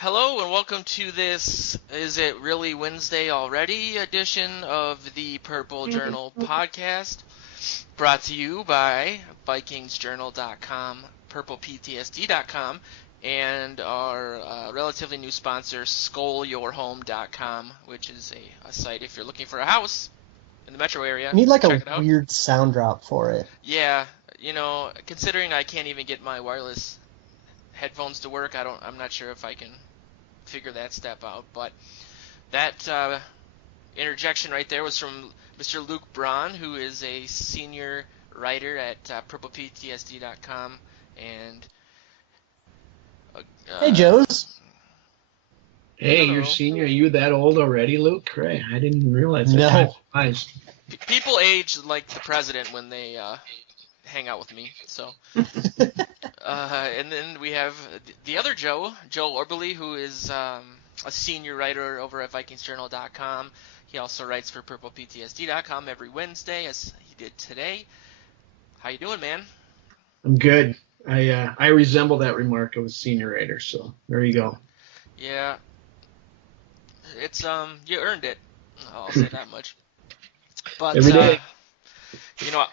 Hello and welcome to this Is It Really Wednesday Already edition of the Purple Journal Podcast, brought to you by VikingsJournal.com, PurplePTSD.com, and our relatively new sponsor, SkullYourHome.com, which is a site if you're looking for a house in the metro area. You need like check a it out. weird sound drop for it. Yeah, considering I can't even get my wireless headphones to work, I'm not sure if I can figure that step out, but that interjection right there was from Mr. Luke Braun, who is a senior writer at PurplePTSD.com, and Hey, Joes. Hey, hello. you're senior. Are you that old already, Luke? Right. I didn't realize that. No. Nice. People age like the president when they hang out with me, so. And then we have the other Joe Orberly, who is a senior writer over at VikingsJournal.com. He also writes for PurplePTSD.com every Wednesday, as he did today. How you doing, man? I'm good. I resemble that remark of a senior writer, so there you go. Yeah, it's you earned it. I'll say that much. But Every day.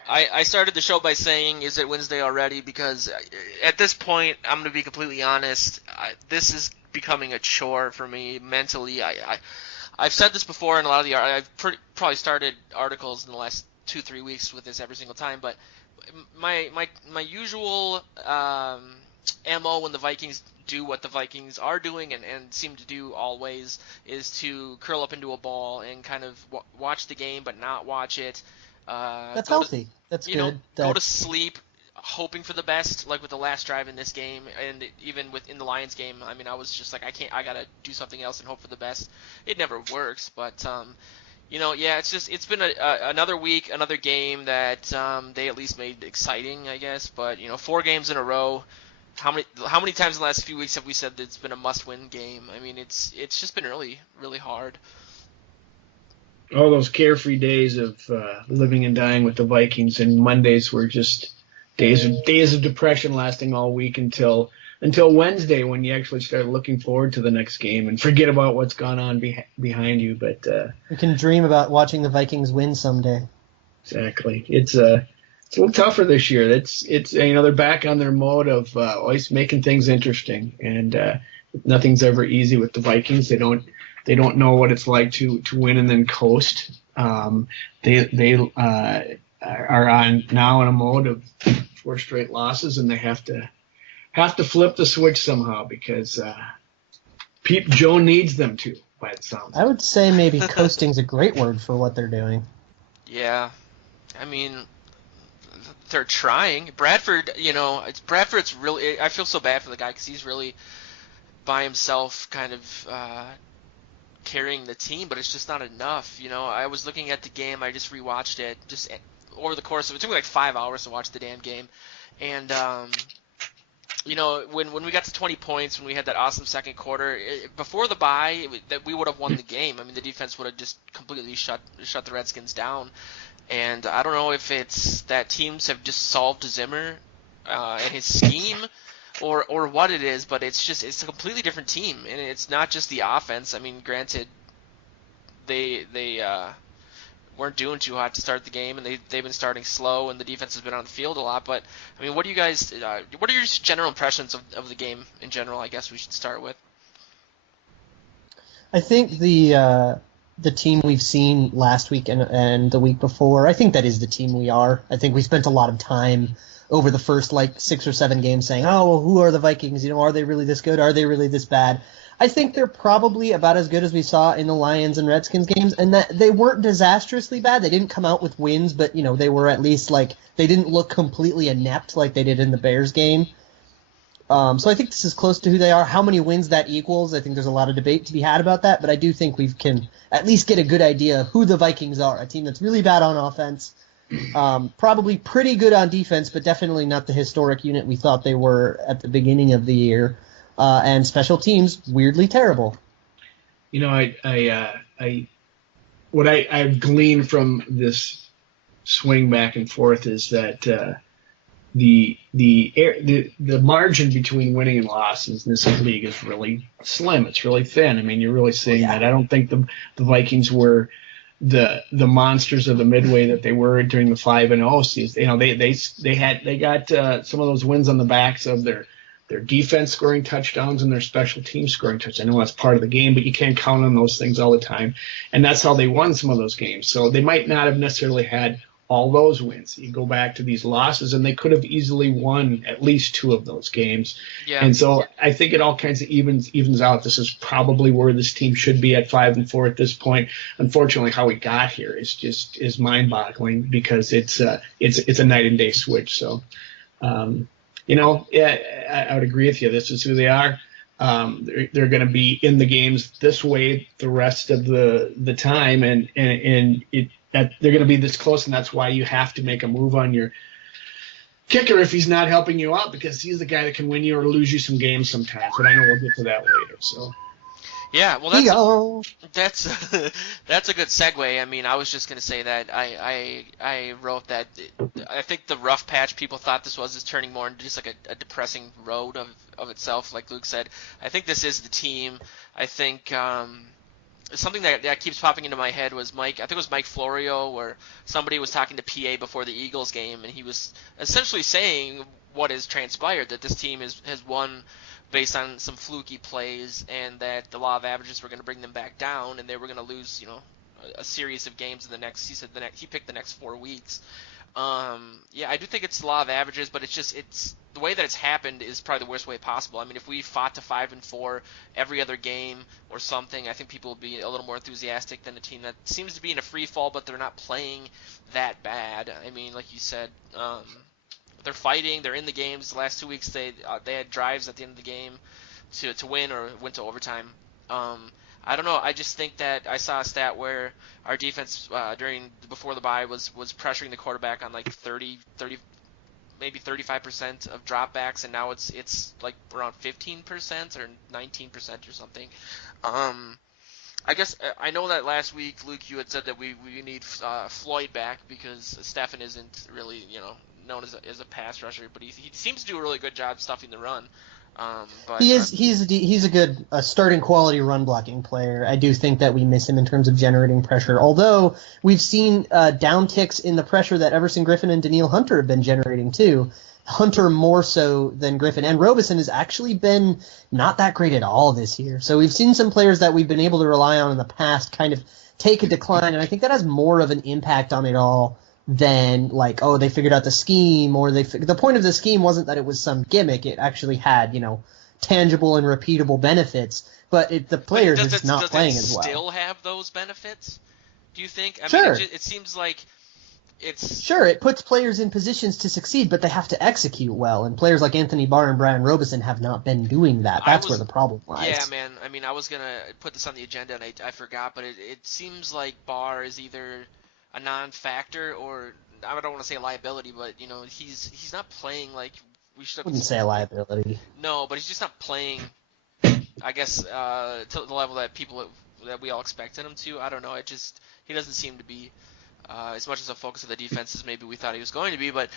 I started the show by saying, is it Wednesday already? Because at this point, I'm going to be completely honest, this is becoming a chore for me mentally. I've said this before in a lot of the I've probably started articles in the last 2-3 weeks with this every single time, but my usual MO when the Vikings do what the Vikings are doing and seem to do always is to curl up into a ball and kind of watch the game but not watch it. That's healthy. That's good. Go to sleep hoping for the best, like with the last drive in this game, and even in the Lions game. I mean, I was just like, I gotta do something else and hope for the best. It never works, but it's been another week, another game that they at least made exciting, I guess. But 4 games in a row. How many times in the last few weeks have we said that it's been a must-win game? I mean, it's just been really, really hard. All those carefree days of living and dying with the Vikings, and Mondays were just days of depression lasting all week until Wednesday, when you actually start looking forward to the next game and forget about what's gone on behind you. But you can dream about watching the Vikings win someday. Exactly. It's a little tougher this year. It's they're back on their mode of always making things interesting, and nothing's ever easy with the Vikings. They don't know what it's like to win and then coast. They are now in a mode of 4 straight losses, and they have to flip the switch somehow because Joe needs them to, by the sounds. I would say maybe coasting's a great word for what they're doing. Yeah, I mean, they're trying. Bradford, Bradford's really. I feel so bad for the guy because he's really by himself, kind of. Carrying the team, but it's just not enough. I was looking at the game. I just rewatched it just over the course of it. Took me like 5 hours to watch the damn game, and when we got to 20 points, when we had that awesome second quarter, before the bye, that we would have won the game. I mean, the defense would have just completely shut the Redskins down, and I don't know if it's that teams have just solved Zimmer and his scheme. Or what it is, but it's a completely different team, and it's not just the offense. I mean, granted, they weren't doing too hot to start the game, and they've been starting slow, and the defense has been on the field a lot. But I mean, what are your general impressions of the game in general? I guess we should start with. I think the team we've seen last week and the week before, I think that is the team we are. I think we spent a lot of time over the first 6 or 7 games saying, oh, well, who are the Vikings? Are they really this good? Are they really this bad? I think they're probably about as good as we saw in the Lions and Redskins games, and that they weren't disastrously bad. They didn't come out with wins, but they were at least they didn't look completely inept like they did in the Bears game. So I think this is close to who they are. How many wins that equals, I think there's a lot of debate to be had about that, but I do think we can at least get a good idea of who the Vikings are, a team that's really bad on offense. Probably pretty good on defense, but definitely not the historic unit we thought they were at the beginning of the year. And special teams, weirdly terrible. What I've gleaned from this swing back and forth is that the margin between winning and losses in this league is really slim. It's really thin. I mean, you're really seeing that. I don't think the Vikings were the monsters of the midway that they were during the 5-0 season. You know, they got some of those wins on the backs of their defense scoring touchdowns and their special team scoring touchdowns. I know that's part of the game, but you can't count on those things all the time. And that's how they won some of those games. So they might not have necessarily had all those wins. You go back to these losses, and they could have easily won at least 2 of those games. Yeah. And so I think it all kinds of evens out. This is probably where this team should be at 5-4 at this point. Unfortunately, how we got here is mind-boggling because it's a night and day switch. So, yeah, I would agree with you. This is who they are. They're going to be in the games this way the rest of the time, and that they're going to be this close, and that's why you have to make a move on your kicker if he's not helping you out, because he's the guy that can win you or lose you some games sometimes. But I know we'll get to that later. So. Yeah, well, that's a good segue. I mean, I was just going to say that I wrote that I think the rough patch people thought this was is turning more into just like a depressing road of itself, like Luke said. I think this is the team. I think something that keeps popping into my head was I think it was Mike Florio, where somebody was talking to PA before the Eagles game, and he was essentially saying what has transpired, that this team has won based on some fluky plays, and that the law of averages were going to bring them back down, and they were going to lose, a series of games in the next. He said he picked the next 4 weeks. Yeah, I do think it's the law of averages, but it's the way that it's happened is probably the worst way possible. I mean, if we fought to 5-4 every other game or something, I think people would be a little more enthusiastic than a team that seems to be in a free fall, but they're not playing that bad. I mean, like you said, they're fighting. They're in the games. The last 2 weeks, they had drives at the end of the game to win or went to overtime. I don't know. I just think that I saw a stat where our defense before the bye was pressuring the quarterback on like 30, maybe 35% of dropbacks, and now it's like around 15% or 19% or something. I guess I know that last week, Luke, you had said that we need Floyd back because Stefan isn't really known as a pass rusher, but he seems to do a really good job stuffing the run. But he's a good starting quality run blocking player. I do think that we miss him in terms of generating pressure. Although we've seen downticks in the pressure that Everson Griffin and Daniil Hunter have been generating too. Hunter more so than Griffin, and Robeson has actually been not that great at all this year. So we've seen some players that we've been able to rely on in the past kind of take a decline, and I think that has more of an impact on it all than like, oh, they figured out the scheme, or the point of the scheme wasn't that it was some gimmick. It actually had, tangible and repeatable benefits, but the players are just not playing as well. Does it still have those benefits, do you think? I mean, it seems like it's... Sure, it puts players in positions to succeed, but they have to execute well, and players like Anthony Barr and Brian Robeson have not been doing that. That's where the problem lies. Yeah, man. I mean, I was going to put this on the agenda, and I forgot, but it seems like Barr is either a non-factor, or I don't want to say a liability, but he's not playing like we should have. I wouldn't say a liability. No, but he's just not playing, I guess, to the level that we all expected him to. I don't know. He doesn't seem to be as much as a focus of the defense as maybe we thought he was going to be. But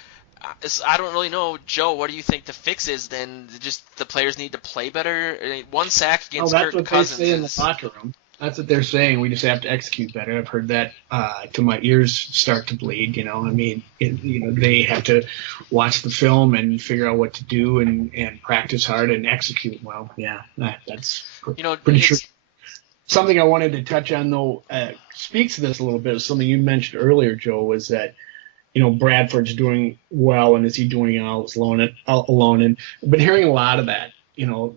I don't really know, Joe. What do you think the fix is? Then just the players need to play better. One sack against Kirk Cousins. That's what they say in the locker room. That's what they're saying. We just have to execute better. I've heard that till my ears start to bleed. I mean, they have to watch the film and figure out what to do and practice hard and execute well. Yeah, that's pretty sure. Something I wanted to touch on, though, speaks to this a little bit. Something you mentioned earlier, Joe, was that Bradford's doing well, and is he doing it all alone? And I've been hearing a lot of that.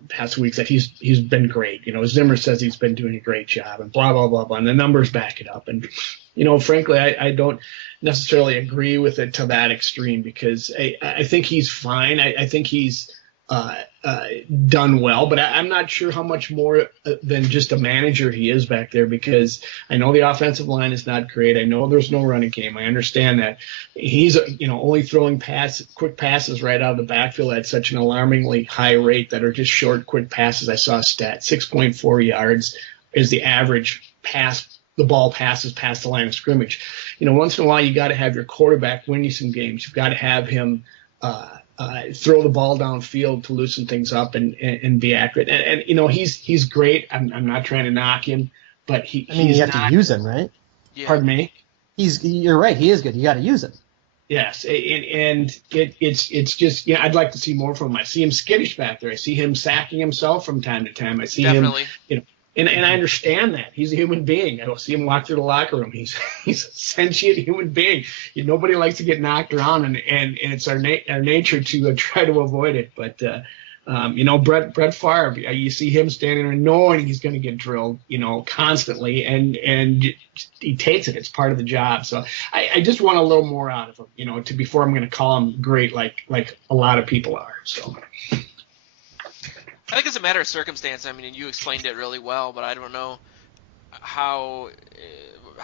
Past weeks that he's been great. Zimmer says he's been doing a great job, and blah blah blah blah, and the numbers back it up. And frankly, I don't necessarily agree with it to that extreme, because I think he's fine. I think he's done well, but I'm not sure how much more than just a manager he is back there, because I know the offensive line is not great. I know there's no running game. I understand that. He's only throwing quick passes right out of the backfield at such an alarmingly high rate that are just short, quick passes. I saw a stat, 6.4 yards is the average pass. The ball passes past the line of scrimmage. Once in a while you got to have your quarterback win you some games. You've got to have him throw the ball downfield to loosen things up and be accurate. And he's great. I'm not trying to knock him, but you he's have not. to use him, right? Yeah. Pardon me. You're right. He is good. You got to use him. Yes, and it's just I'd like to see more from him. I see him skittish back there. I see him sacking himself from time to time. I see Definitely. him, and I understand that he's a human being. I don't see him walk through the locker room. He's a sentient human being. Nobody likes to get knocked around, and it's our nature to try to avoid it. But Brett Favre, you see him standing there knowing he's going to get drilled, constantly, and he takes it. It's part of the job. So I just want a little more out of him, before I'm going to call him great like a lot of people are. So I think it's a matter of circumstance. I mean, and you explained it really well, but I don't know how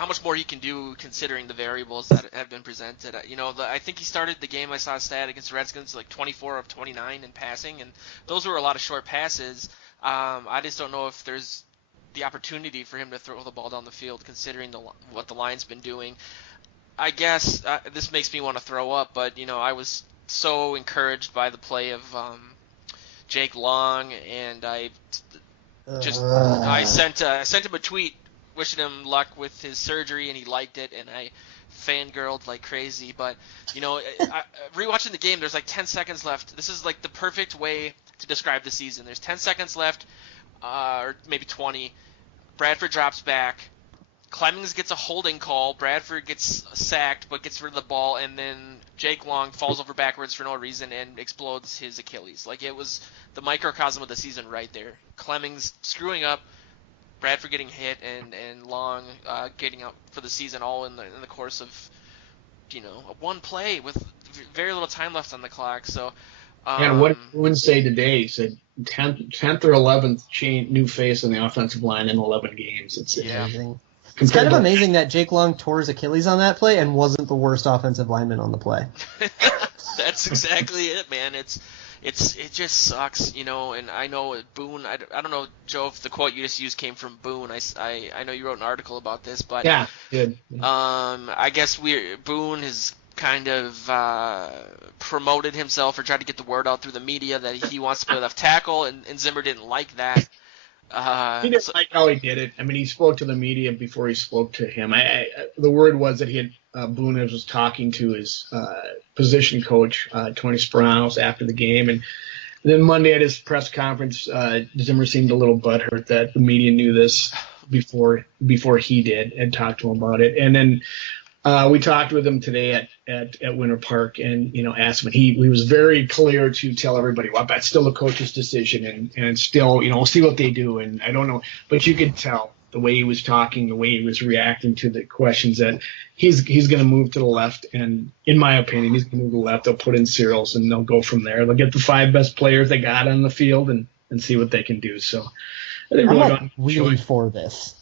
much more he can do considering the variables that have been presented. I think he started the game, I saw a stat against the Redskins, like 24 of 29 in passing, and those were a lot of short passes. I just don't know if there's the opportunity for him to throw the ball down the field considering what the line's been doing. I guess this makes me want to throw up, but, I was so encouraged by the play of Jake Long, and I sent him a tweet wishing him luck with his surgery, and he liked it, and I fangirled like crazy. But rewatching the game, there's like 10 seconds left. This is like the perfect way to describe the season. There's 10 seconds left, or maybe 20. Bradford drops back. Clemmings gets a holding call. Bradford gets sacked but gets rid of the ball, and then Jake Long falls over backwards for no reason and explodes his Achilles. Like, it was the microcosm of the season right there. Clemmings screwing up, Bradford getting hit, and Long getting out for the season, all in the course of one play with very little time left on the clock. So. And what did Boone say today? He said 10th or 11th new face on the offensive line in 11 games. It's amazing. It's kind of amazing that Jake Long tore his Achilles on that play and wasn't the worst offensive lineman on the play. That's exactly it, man. It just sucks, and I know Boone, I don't know, Joe, if the quote you just used came from Boone. I know you wrote an article about this, but yeah, good. I guess Boone has kind of promoted himself or tried to get the word out through the media that he wants to play left tackle, and Zimmer didn't like that. He didn't like how he did it. I mean, he spoke to the media before he spoke to him. The word was that he had Boone was talking to his position coach, Tony Speranos, after the game, and then Monday at his press conference, Zimmer seemed a little butthurt that the media knew this before he did and talked to him about it. And then we talked with him today at Winter Park, and asked him. And he was very clear to tell everybody, well, that's still the coach's decision, and still we'll see what they do. And I don't know, but you could tell the way he was talking, the way he was reacting to the questions, that he's going to move to the left. And in my opinion, he's going to move to the left. They'll put in Searles, and they'll go from there. They'll get the 5 best players they got on the field and see what they can do. So I think I'm really for this.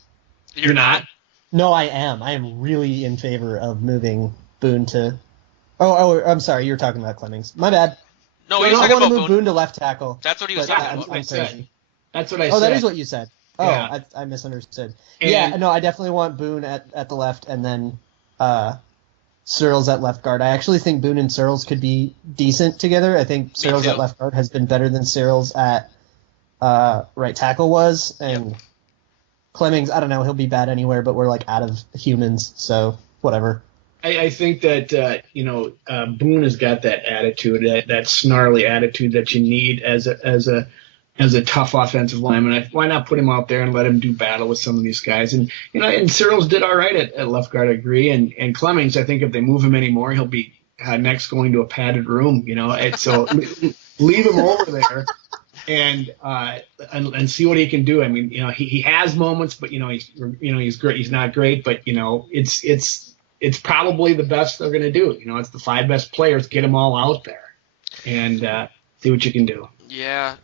You're not? No, I am. I am really in favor of moving Boone to. Oh, I'm sorry. You were talking about Clemmings. My bad. No, he was talking about Boone to left tackle. That's what he was talking about. I'm crazy. That's what I said. said. Oh, that is what you said. Oh, yeah. I misunderstood. And, no, I definitely want Boone at the left, and then Searles at left guard. I actually think Boone and Searles could be decent together. I think Searles at left guard has been better than Searles at right tackle was, and Clemmings, I don't know, he'll be bad anywhere, but we're like out of humans, so whatever. I think that Boone has got that attitude, that snarly attitude that you need as a tough offensive lineman. Why not put him out there and let him do battle with some of these guys? And and Searles did all right at left guard, I agree. And Clemmings, I think if they move him anymore, he'll be next going to a padded room. So leave him over there. And see what he can do. I mean, he has moments, but he's great. He's not great, but it's probably the best they're going to do. It's the 5 best players. Get them all out there and see what you can do. Yeah,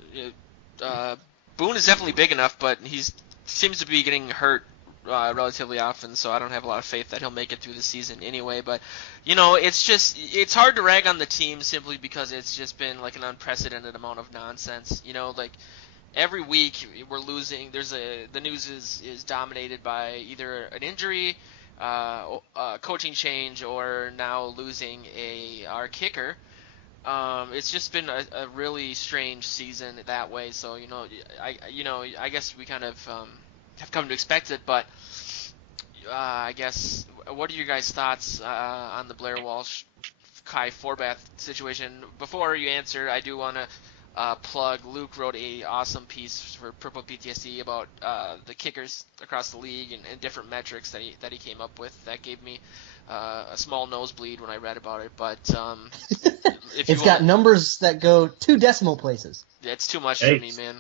Boone is definitely big enough, but he seems to be getting hurt relatively often, so I don't have a lot of faith that he'll make it through the season anyway. But it's hard to rag on the team simply because it's just been like an unprecedented amount of nonsense. Like every week we're losing. The news is dominated by either an injury, a coaching change, or now losing our kicker. It's just been a really strange season that way. So I guess we kind of have come to expect it. But I guess what are your guys' thoughts on the Blair Walsh Kai Forbath situation? Before you answer, I do want to plug. Luke wrote a awesome piece for Purple PTSD about the kickers across the league and different metrics that he came up with. That gave me a small nosebleed when I read about it. But it's got numbers that go 2 decimal places. It's too much for me, man.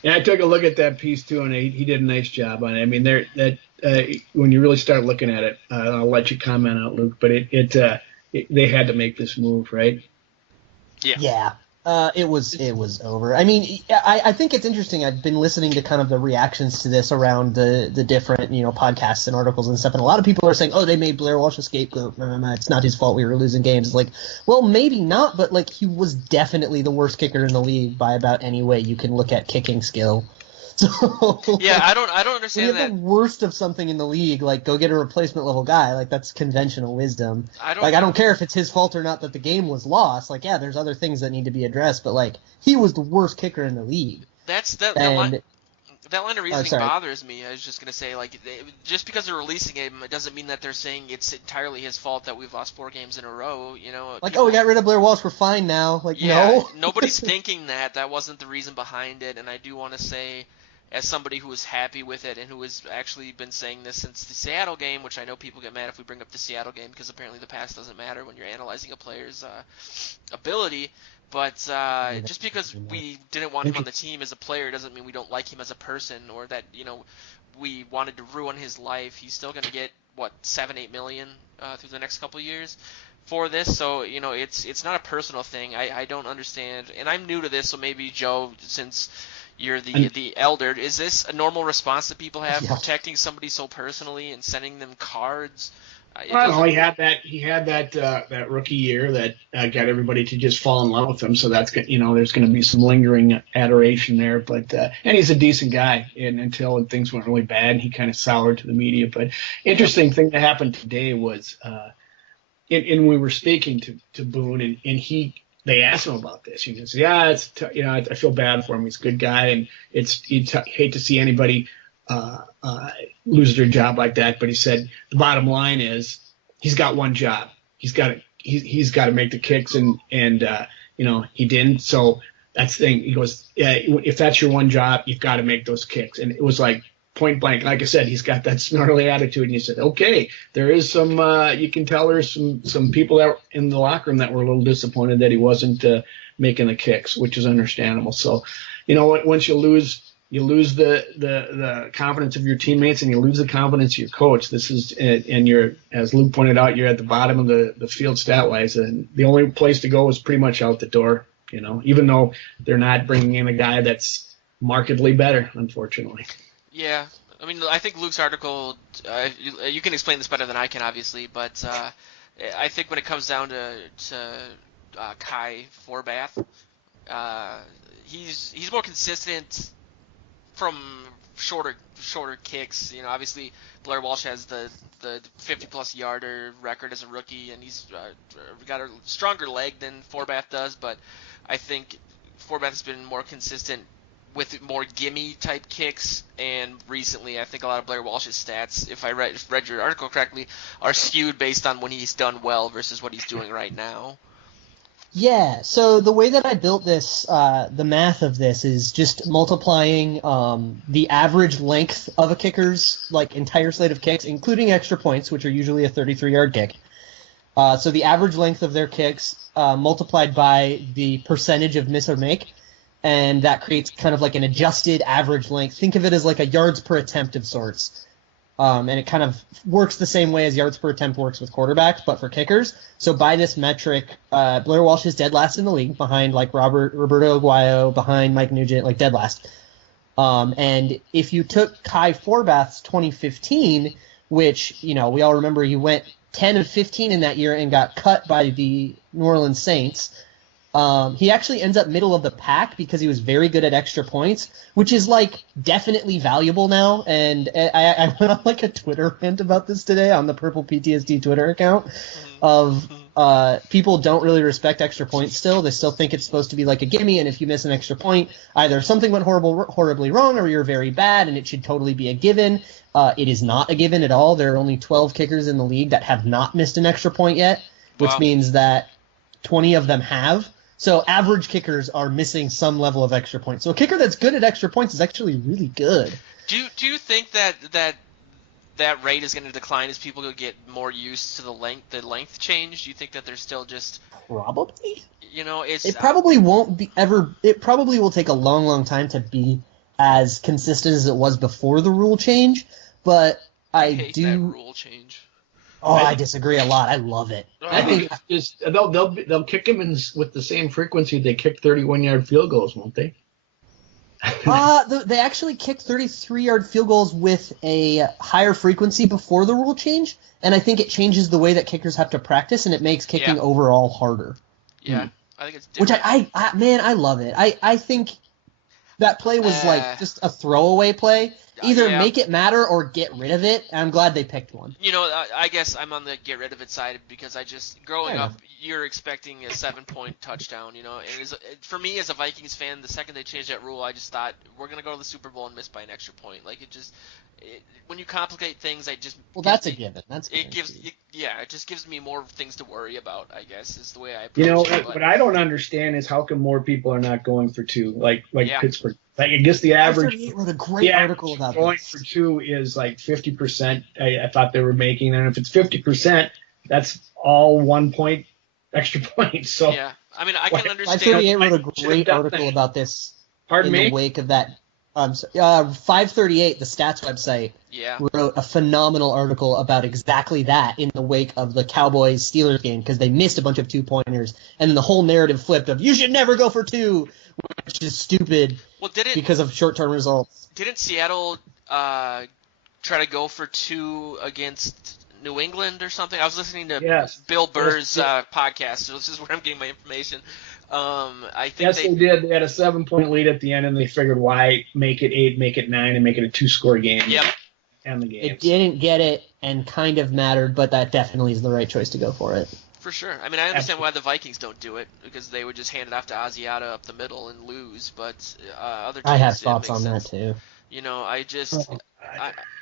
Yeah, I took a look at that piece too, and he did a nice job on it. I mean, when you really start looking at it, I'll let you comment on it, Luke. But they had to make this move, right? Yeah. It was over. I mean, I think it's interesting. I've been listening to kind of the reactions to this around the different, podcasts and articles and stuff, and a lot of people are saying, oh, they made Blair Walsh a scapegoat. It's not his fault we were losing games. It's like, well, maybe not, but like he was definitely the worst kicker in the league by about any way you can look at kicking skill. So yeah, I don't understand that. The worst of something in the league, like go get a replacement level guy, like that's conventional wisdom. I don't care if it's his fault or not that the game was lost. Like, yeah, there's other things that need to be addressed, but like he was the worst kicker in the league. That line of reasoning bothers me. I was just gonna say, like, just because they're releasing him, it doesn't mean that they're saying it's entirely his fault that we've lost 4 games in a row. Like, we got rid of Blair Walsh, we're fine now. Like, no, nobody's thinking that. That wasn't the reason behind it, and I do want to say, as somebody who was happy with it and who has actually been saying this since the Seattle game, which I know people get mad if we bring up the Seattle game because apparently the past doesn't matter when you're analyzing a player's ability. But just because we didn't want him on the team as a player doesn't mean we don't like him as a person or that we wanted to ruin his life. He's still going to get 7-8 million through the next couple of years for this. So it's not a personal thing. I don't understand, and I'm new to this, so maybe Joe, since you're the elder. Is this a normal response that people have, protecting somebody so personally and sending them cards? Well, he had that rookie year that got everybody to just fall in love with him. So that's there's going to be some lingering adoration there. But and he's a decent guy. And until things went really bad, he kind of soured to the media. But interesting thing that happened today was, and we were speaking to Boone, and they asked him about this. He says, "Yeah, I feel bad for him. He's a good guy, and you'd hate to see anybody lose their job like that." But he said the bottom line is he's got one job. He's got to make the kicks, and he didn't. So that's the thing. He goes, "Yeah, if that's your one job, you've got to make those kicks." And it was like point blank. Like I said, he's got that snarly attitude, and he said, "Okay, there is some. You can tell there's some people that in the locker room that were a little disappointed that he wasn't making the kicks, which is understandable." So, once you lose the confidence of your teammates and you lose the confidence of your coach. This is, and you're, as Luke pointed out, you're at the bottom of the field stat wise, and the only place to go is pretty much out the door. Even though they're not bringing in a guy that's markedly better, unfortunately. Yeah, I mean, I think Luke's article, you can explain this better than I can, obviously, but I think when it comes down to Kai Forbath, he's more consistent from shorter kicks. Obviously Blair Walsh has the 50-plus yarder record as a rookie, and he's got a stronger leg than Forbath does, but I think Forbath has been more consistent with more gimme type kicks, and recently I think a lot of Blair Walsh's stats, if I read your article correctly, are skewed based on when he's done well versus what he's doing right now. Yeah, so the way that I built this, the math of this is just multiplying the average length of a kicker's entire slate of kicks, including extra points, which are usually a 33-yard kick. So the average length of their kicks multiplied by the percentage of miss or make, and that creates kind of like an adjusted average length. Think of it as like a yards per attempt of sorts. And it kind of works the same way as yards per attempt works with quarterbacks, but for kickers. So by this metric, Blair Walsh is dead last in the league, behind Roberto Aguayo, behind Mike Nugent, dead last. And if you took Kai Forbath's 2015, which, we all remember he went 10-15 in that year and got cut by the New Orleans Saints, he actually ends up middle of the pack because he was very good at extra points, which is definitely valuable now. And I went on a Twitter rant about this today on the Purple PTSD Twitter account of people don't really respect extra points still. They still think it's supposed to be like a gimme, and if you miss an extra point, either something went horribly wrong or you're very bad, and it should totally be a given. It is not a given at all. There are only 12 kickers in the league that have not missed an extra point yet, which means that 20 of them have. So average kickers are missing some level of extra points. So a kicker that's good at extra points is actually really good. Do you think that rate is going to decline as people get more used to the length change? Do you think that they're still just probably? It probably won't be ever. It probably will take a long time to be as consistent as it was before the rule change. But I hate do. That rule change. Oh, I disagree a lot. I love it. I think it's just they'll kick them with the same frequency they kick 31-yard field goals, won't they? They actually kicked 33-yard field goals with a higher frequency before the rule change, and I think it changes the way that kickers have to practice, and it makes kicking overall harder. Yeah, I think it's different. Which I love it. I think that play was like just a throwaway play. Either make it matter or get rid of it, and I'm glad they picked one. I guess I'm on the get rid of it side because growing up, you're expecting a 7-point touchdown, and for me as a Vikings fan, the second they changed that rule, I just thought we're going to go to the Super Bowl and miss by an extra point. Like when you complicate things, that's a given. It just gives me more things to worry about, I guess, is the way I approach it. What I don't understand is how come more people are not going for two, like Pittsburgh. Like, I guess the average. I wrote a great article about going for two is like 50%. I thought they were making, and if it's 50%, that's all 1 point extra points. So yeah, I mean, I can understand. 538 wrote a great article about this. Pardon me? In the wake of that. 538, the stats website, wrote a phenomenal article about exactly that in the wake of the Cowboys-Steelers game because they missed a bunch of two-pointers, and then the whole narrative flipped of you should never go for two, which is stupid because of short-term results. Didn't Seattle try to go for two against New England or something? I was listening to Bill Burr's podcast, so this is where I'm getting my information. I think they did. They had a 7-point lead at the end, and they figured why make it 8, make it 9, and make it a 2-score game. Yep. And the game. It didn't get it and kind of mattered, but that definitely is the right choice to go for it. For sure. I mean, I understand why the Vikings don't do it because they would just hand it off to Asiata up the middle and lose, but other teams. I have thoughts on that too.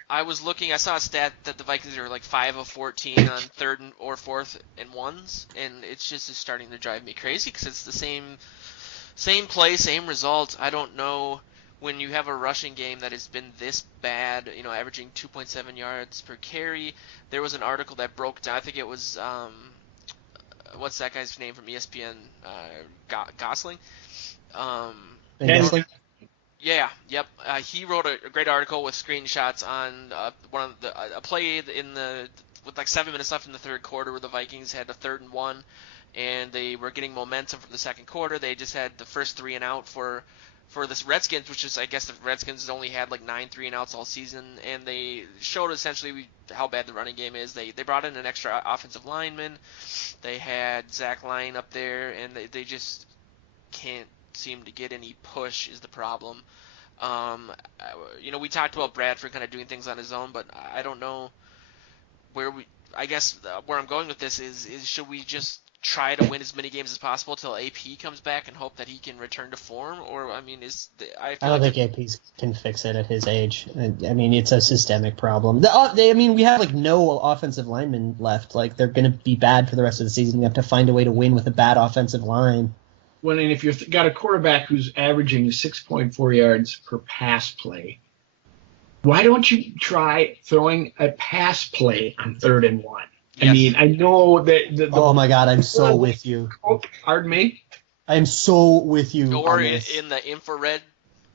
I was looking. I saw a stat that the Vikings are like 5 of 14 on third or fourth and ones, and it's starting to drive me crazy because it's the same play, same result. I don't know when you have a rushing game that has been this bad. Averaging 2.7 yards per carry. There was an article that broke down. I think it was what's that guy's name from ESPN? Gosling. Gosling. Yeah, yep. He wrote a great article with screenshots on one of a play with like 7 minutes left in the third quarter where the Vikings had a 3rd and 1, and they were getting momentum from the second quarter. They just had the first 3 and out for this Redskins, which is I guess the Redskins only had like 9 3 and outs all season, and they showed essentially how bad the running game is. They brought in an extra offensive lineman. They had Zach Lyon up there, and they just can't seem to get any push is the problem. We talked about Bradford kind of doing things on his own, but I don't know where I'm going with this is should we just try to win as many games as possible till AP comes back and hope that he can return to form? Or I don't think AP can fix it at his age. I mean, it's a systemic problem. We have like no offensive linemen left. Like they're going to be bad for the rest of the season. We have to find a way to win with a bad offensive line. And if you've got a quarterback who's averaging 6.4 yards per pass play, why don't you try throwing a pass play on 3rd and 1? Yes. I mean, I know that oh my God, I'm so with you. Oh, pardon me? I am so with you. Or in the infrared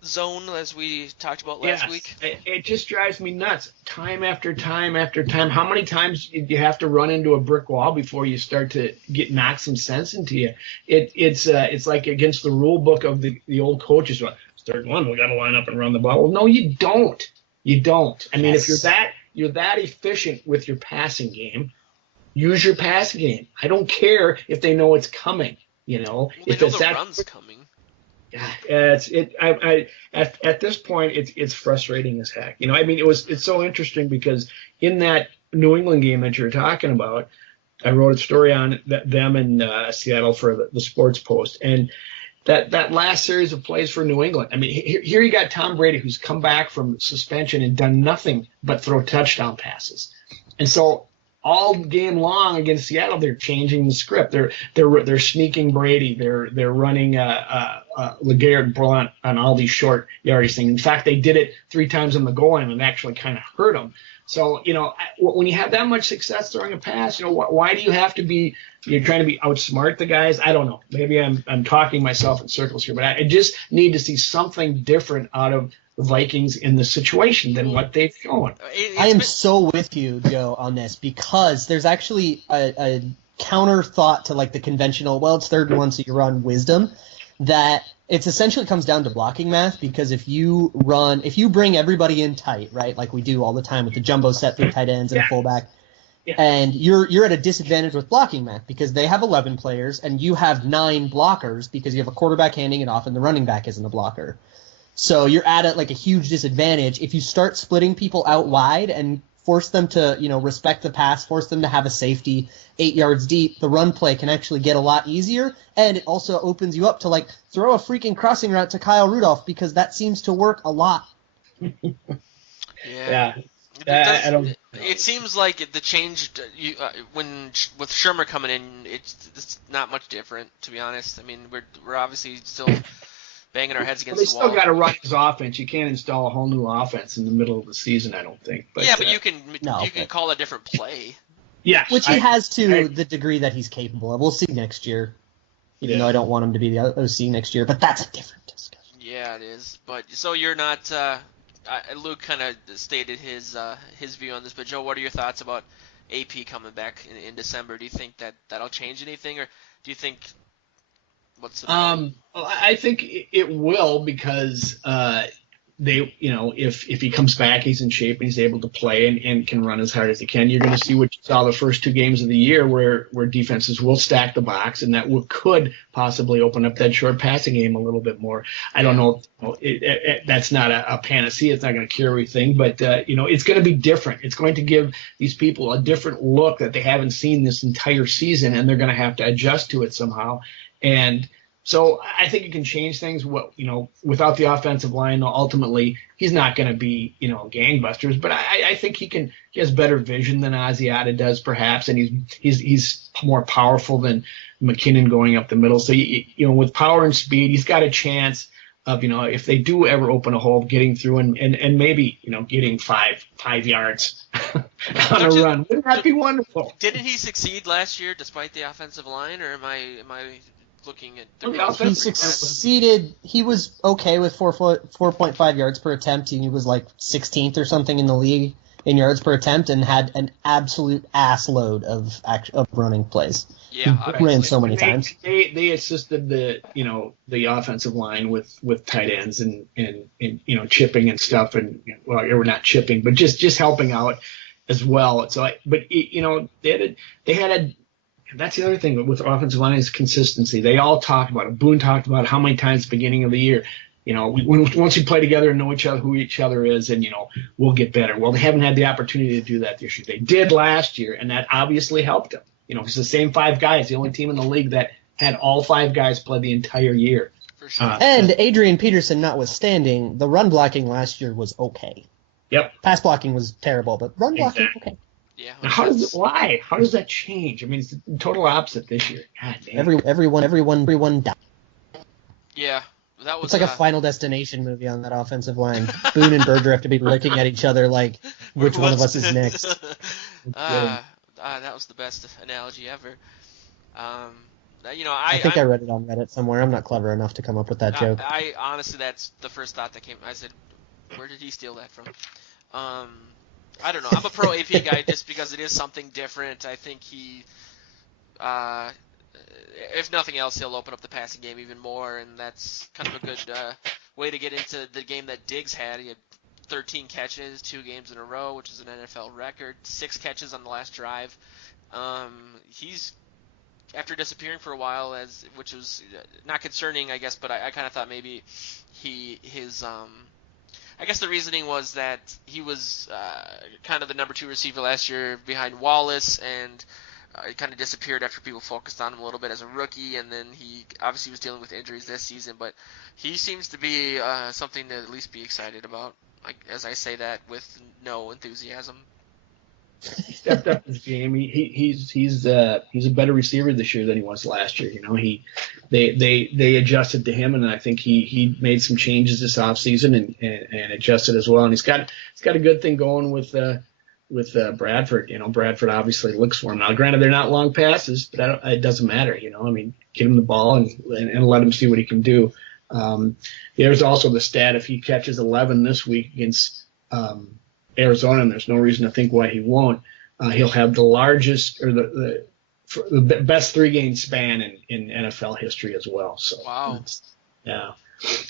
zone, as we talked about last week. It just drives me nuts. Time after time after time. How many times do you have to run into a brick wall before you start to knock some sense into you? It's like against the rule book of the old coaches. Well, 3rd and 1, we got to line up and run the ball. Well, no, you don't. You don't. I mean, if you're that efficient with your passing game, use your passing game. I don't care if they know it's coming. Well, if they know the run's coming. At this point it's frustrating as heck. I mean it's so interesting because in that New England game that you're talking about, I wrote a story on them in Seattle for the Sports Post, and that last series of plays for New England. I mean, here you got Tom Brady, who's come back from suspension and done nothing but throw touchdown passes, and so all game long against Seattle, they're changing the script. They're sneaking Brady. They're running LeGarrette Blount on all these short yardage things. In fact, they did it 3 times on the goal line and it actually kind of hurt them. So, when you have that much success throwing a pass, why do you have to be? You're trying to be outsmart the guys. I don't know. Maybe I'm talking myself in circles here, but I just need to see something different out of the Vikings in the situation than what they've shown. I am so with you, Joe, on this, because there's actually a counter thought to like the conventional, well, it's 3rd and 1, so you run wisdom, that it essentially comes down to blocking math, because if you bring everybody in tight, right, like we do all the time with the jumbo set, 3 tight ends and a fullback, and you're at a disadvantage with blocking math because they have 11 players and you have 9 blockers because you have a quarterback handing it off and the running back isn't a blocker. So you're at like a huge disadvantage. If you start splitting people out wide and force them to, respect the pass, force them to have a safety 8 yards deep, the run play can actually get a lot easier. And it also opens you up to like throw a freaking crossing route to Kyle Rudolph, because that seems to work a lot. Yeah. It seems like the change with Shermer coming in, it's not much different, to be honest. I mean, we're obviously still banging our heads against the wall. They still got to run his offense. You can't install a whole new offense in the middle of the season, I don't think. But, but you can call a different play. Yeah, which he has to the degree that he's capable of. We'll see next year. Even though I don't want him to be the OC next year, but that's a different discussion. Yeah, it is. But so you're not. Luke kind of stated his view on this, but Joe, what are your thoughts about AP coming back in December? Do you think that'll change anything, or do you think what's the point? I think it will, because if he comes back, he's in shape and he's able to play and can run as hard as he can. You're going to see what you saw the first 2 games of the year, where defenses will stack the box, and that could possibly open up that short passing game a little bit more. I don't know. That's not a panacea. It's not going to cure everything, but it's going to be different. It's going to give these people a different look that they haven't seen this entire season, and they're going to have to adjust to it somehow. And so I think you can change things. Without the offensive line, ultimately he's not going to be, gangbusters. But I think he has better vision than Asiata does, perhaps, and he's more powerful than McKinnon going up the middle. So with power and speed, he's got a chance of if they do ever open a hole, getting through and maybe getting five yards on a run. Wouldn't that be wonderful? Didn't he succeed last year despite the offensive line, or am I looking at he succeeded. He was okay with 4.5 yards per attempt. He was like 16th or something in the league in yards per attempt, and had an absolute ass load of running plays. Yeah, he ran so many times. They assisted the offensive line with tight ends and chipping and stuff, and we're not chipping, but just helping out as well. So, they had a. That's the other thing with offensive line is consistency. They all talked about it. Boone talked about how many times at the beginning of the year, once we play together and know who each other is, and, we'll get better. Well, they haven't had the opportunity to do that this year. They did last year, and that obviously helped them. It's the same 5 guys, the only team in the league that had all 5 guys play the entire year. For sure. And Adrian Peterson notwithstanding, the run blocking last year was okay. Yep. Pass blocking was terrible, but run blocking, okay. Yeah. Now, why? How does that change? I mean, it's the total opposite this year. God damn. Everyone died. Yeah, that was. It's like a Final Destination movie on that offensive line. Boone and Berger have to be looking at each other like, which one of us is next? That was the best analogy ever. I think I read it on Reddit somewhere. I'm not clever enough to come up with that joke. I honestly, that's the first thought that came. I said, where did he steal that from? I don't know. I'm a pro AP guy just because it is something different. I think he, if nothing else, he'll open up the passing game even more, and that's kind of a good way to get into the game that Diggs had. He had 13 catches, 2 games in a row, which is an NFL record, 6 catches on the last drive. He's, after disappearing for a while, which was not concerning, I guess, but I kind of thought maybe I guess the reasoning was that he was kind of the number 2 receiver last year behind Wallace, and He kind of disappeared after people focused on him a little bit as a rookie, and then he obviously was dealing with injuries this season. But he seems to be something to at least be excited about. As I say that with no enthusiasm. He stepped up his game. He's a better receiver this year than he was last year. They adjusted to him, and I think he made some changes this offseason and adjusted as well. And he's got a good thing going with Bradford. Bradford obviously looks for him. Now, granted, they're not long passes, but it doesn't matter. Get him the ball and let him see what he can do. There's also the stat, if he catches 11 this week against Arizona, and there's no reason to think why he won't, he'll have the largest or the best 3-game span in NFL history as well. So wow. Yeah.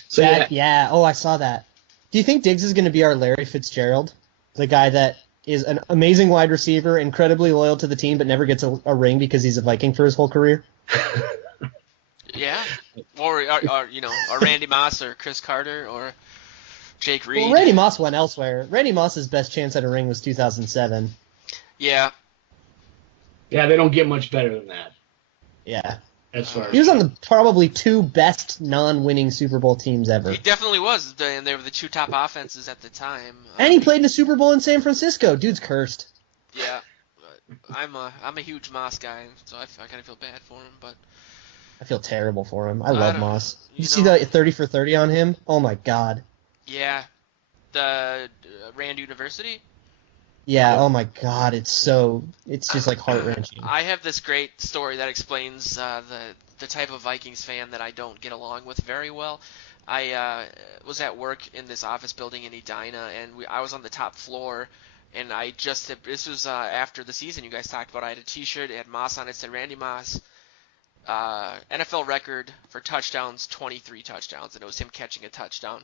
So yeah. Oh, I saw that. Do you think Diggs is going to be our Larry Fitzgerald, the guy that is an amazing wide receiver, incredibly loyal to the team, but never gets a ring because he's a Viking for his whole career? Yeah. Or Randy Moss or Chris Carter or Jake Reed. Well, Randy Moss went elsewhere. Randy Moss's best chance at a ring was 2007. Yeah. Yeah, they don't get much better than that. Yeah. He was on the probably 2 best non-winning Super Bowl teams ever. He definitely was, and they were the 2 top offenses at the time. And he played in a Super Bowl in San Francisco. Dude's cursed. Yeah. I'm a huge Moss guy, so I kind of feel bad for him, but I feel terrible for him. I love Moss. You see know, the 30 for 30 on him? Oh my God. Yeah, the Rand University. Yeah. Oh my God. It's just like heart wrenching. I have this great story that explains the type of Vikings fan that I don't get along with very well. I was at work in this office building in Edina, and I was on the top floor. And this was after the season you guys talked about. I had a T-shirt, it had Moss on it, said Randy Moss, NFL record for touchdowns, 23 touchdowns, and it was him catching a touchdown.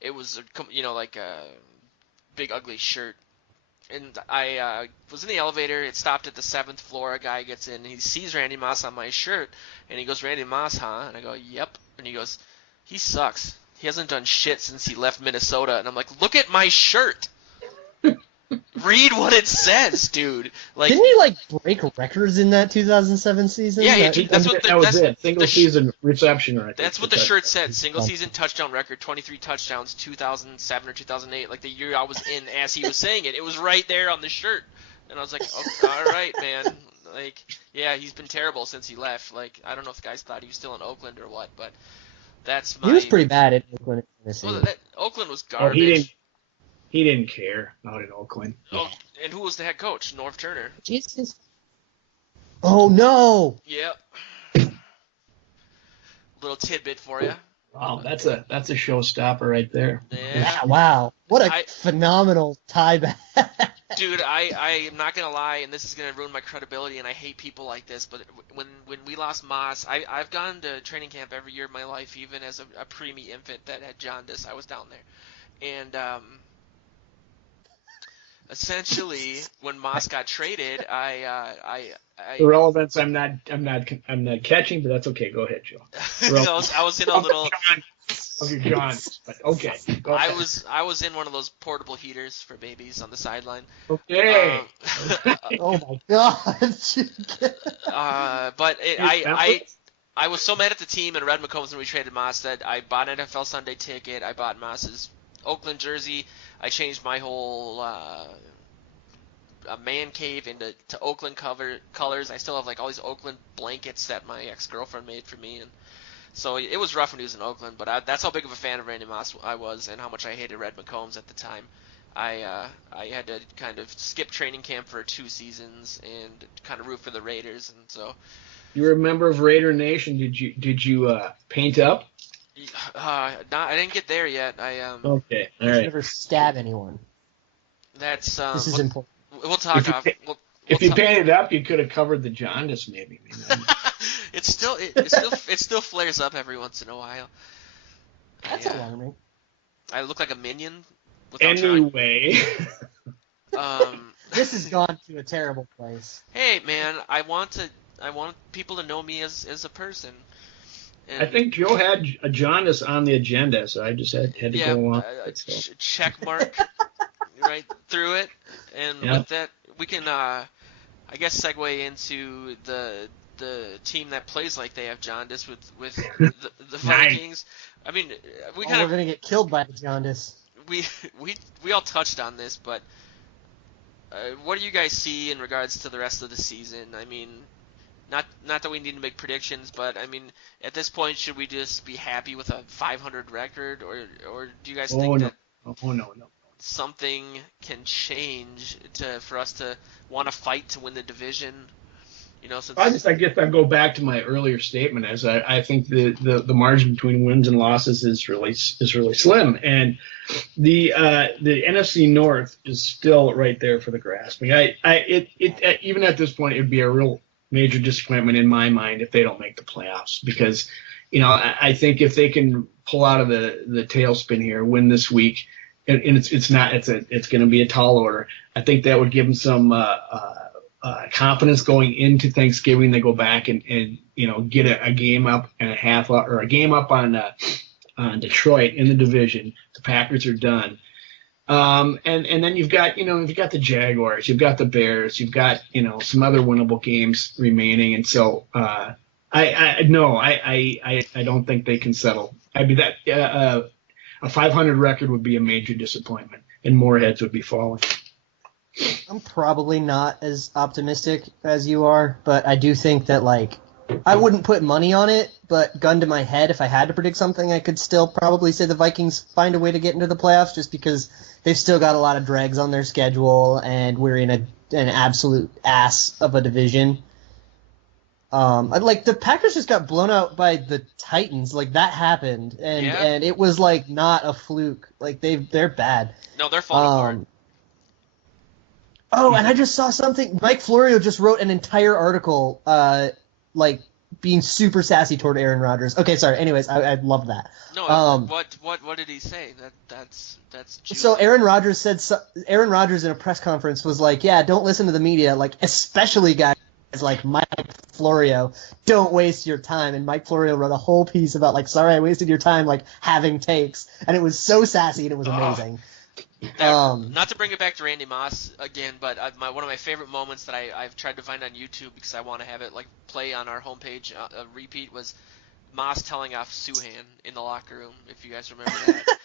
It was like a big ugly shirt. And I was in the elevator. It stopped at the 7th floor. A guy gets in, and he sees Randy Moss on my shirt, and he goes, "Randy Moss, huh?" And I go, "Yep." And he goes, "He sucks. He hasn't done shit since he left Minnesota." And I'm like, "Look at my shirt. Read what it says, dude." Like, didn't he break records in that 2007 season? Yeah, that was it. Single season reception record. That's what the shirt said. Single season touchdown record, 23 touchdowns, 2007 or 2008, like the year I was in. As he was saying it, it was right there on the shirt, and I was like, "Oh, all right, man." Like, yeah, he's been terrible since he left. Like, I don't know if the guys thought he was still in Oakland or what, but that's my. He was pretty bad in Oakland. Oakland was garbage. He didn't care out in Oakland. Oh, and who was the head coach? Norv Turner. Jesus. Oh, no. Yep. Little tidbit for you. Wow, that's a showstopper right there. Yeah. Wow. What a phenomenal tie back. Dude, I am not going to lie, and this is going to ruin my credibility, and I hate people like this, but when we lost Moss, I've gone to training camp every year of my life, even as a preemie infant that had jaundice. I was down there. And essentially, when Moss got traded, I the relevance I'm not catching, but that's okay. Go ahead, Joe. I was in a little of your Johns, but okay. Go ahead. I was in one of those portable heaters for babies on the sideline. Okay. Oh my God. But I was so mad at the team and Red McCombs when we traded Moss that I bought an NFL Sunday ticket. I bought Moss's Oakland jersey. I changed my whole a man cave into Oakland colors. I still have all these Oakland blankets that my ex-girlfriend made for me, and so it was rough when he was in Oakland. But that's how big of a fan of Randy Moss I was, and how much I hated Red McCombs at the time. I had to kind of skip training camp for 2 seasons and kind of root for the Raiders, and so. You were a member of Raider Nation. Did you paint up? I didn't get there yet. Okay, all right. Never stab anyone. That's this is important. We'll talk off. If you painted up, you could have covered the jaundice, maybe. It still flares up every once in a while. That's alarming. I look like a minion. Anyway. This has gone to a terrible place. Hey man, I want people to know me as a person. And I think Joe had a jaundice on the agenda, so I just had to go along. Check mark right through it, and with that we can. I guess segue into the team that plays like they have jaundice with the Vikings. I mean, we kind we're of gonna get killed by the jaundice. we we all touched on this, but what do you guys see in regards to the rest of the season? I mean, not that we need to make predictions, but I mean, at this point, should we just be happy with a 500 record, or do you guys think that no. something can change for us to want to fight to win the division? You know, since I guess I go back to my earlier statement as I think the margin between wins and losses is really slim, and the NFC North is still right there for the grasping. Even at this point, it'd be a real major disappointment in my mind if they don't make the playoffs, because I think if they can pull out of the tailspin here, win this week, and it's going to be a tall order. I think that would give them some confidence going into Thanksgiving. They go back and get a game up and a half, or a game up on Detroit in the division. The Packers are done. And then you've got the Jaguars, you've got the Bears, you've got some other winnable games remaining, and so I don't think they can settle. A 500 record would be a major disappointment, and more heads would be falling. I'm probably not as optimistic as you are, but I do think that, I wouldn't put money on it, but gun to my head, if I had to predict something, I could still probably say the Vikings find a way to get into the playoffs, just because they've still got a lot of dregs on their schedule, and we're in an absolute ass of a division. The Packers just got blown out by the Titans. That happened, and it was not a fluke. They're bad. No, they're falling apart. Oh, and I just saw something. Mike Florio just wrote an entire article, being super sassy toward Aaron Rodgers. Okay, sorry. Anyways, I love that. No, what did he say? That's juicy. So Aaron Rodgers in a press conference was like, yeah, don't listen to the media, especially guys like Mike Florio. Don't waste your time. And Mike Florio wrote a whole piece about sorry I wasted your time having takes, and it was so sassy and it was amazing. Not to bring it back to Randy Moss again, but one of my favorite moments that I've tried to find on YouTube, because I want to have it play on our homepage, a repeat, was Moss telling off Suhan in the locker room. If you guys remember that.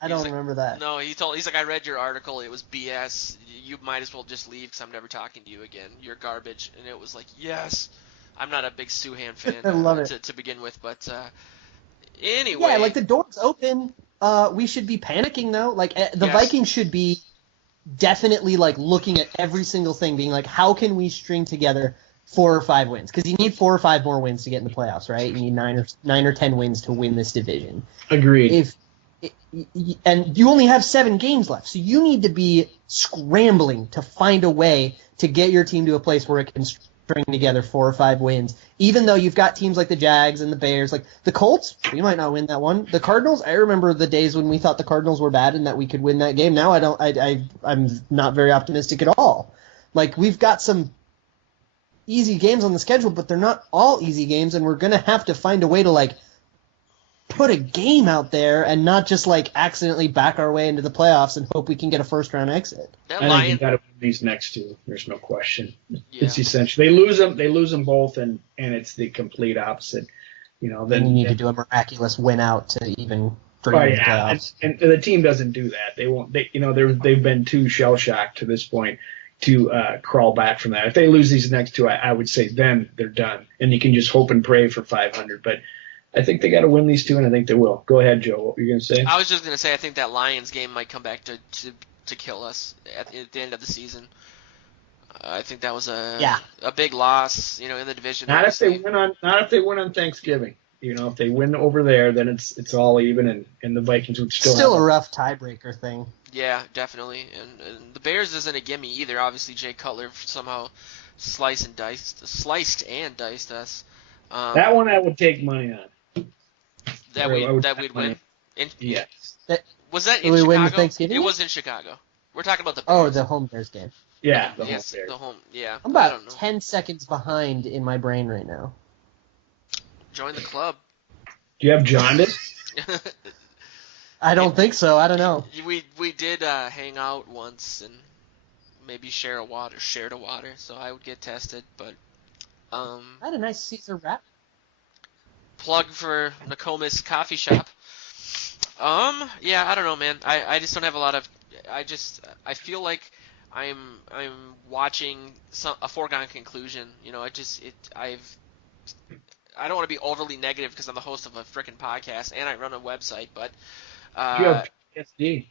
I don't remember that. No, he's like, I read your article. It was BS. You might as well just leave, because I'm never talking to you again. You're garbage. And it was yes. I'm not a big Suhan fan I love it. To begin with, but anyway. Yeah, the door's open. We should be panicking, though. The Vikings should be definitely, looking at every single thing, being how can we string together 4 or 5 wins? Because you need 4 or 5 more wins to get in the playoffs, right? You need 9 or 10 wins to win this division. Agreed. And you only have 7 games left, so you need to be scrambling to find a way to get your team to a place where it can string together 4 or 5 wins, even though you've got teams like the Jags and the Bears. The Colts, we might not win that one. The Cardinals, I remember the days when we thought the Cardinals were bad and that we could win that game. Now I'm not very optimistic at all. We've got some easy games on the schedule, but they're not all easy games, and we're going to have to find a way to put a game out there and not just accidentally back our way into the playoffs and hope we can get a first round exit. I think you got to win these next 2. There's no question. Yeah. It's essential. They lose them both, and it's the complete opposite. Then you need to do a miraculous win out to even bring the playoffs. And the team doesn't do that. They won't. They've been too shell shocked to this point to crawl back from that. If they lose these next 2, I would say then they're done, and you can just hope and pray for 500. But I think they got to win these 2, and I think they will. Go ahead, Joe. What were you going to say? I was just going to say I think that Lions game might come back to kill us at the end of the season. I think that was a big loss, in the division. Not if they win on Thanksgiving. If they win over there, then it's all even, and the Vikings would still have a rough tiebreaker thing. Yeah, definitely. And the Bears isn't a gimme either. Obviously, Jay Cutler somehow sliced and diced us. That one I would take money on. That we'd win? Yes. Was that in Chicago? Win Thanksgiving? It was in Chicago. We're talking about the Bears. Bears. Oh, the home Bears game. Yeah, the home. Yeah. I'm about 10 seconds behind in my brain right now. Join the club. Do you have jaundice? I don't think so. I don't know. We did hang out once, and maybe shared a water, so I would get tested. But I had a nice Caesar wrap. plug for Nokomis Coffee Shop. Yeah, I don't know, man. I just don't have a lot of. I feel like I'm watching a foregone conclusion. You know, I don't want to be overly negative because I'm the host of a freaking podcast and I run a website, but You have PTSD.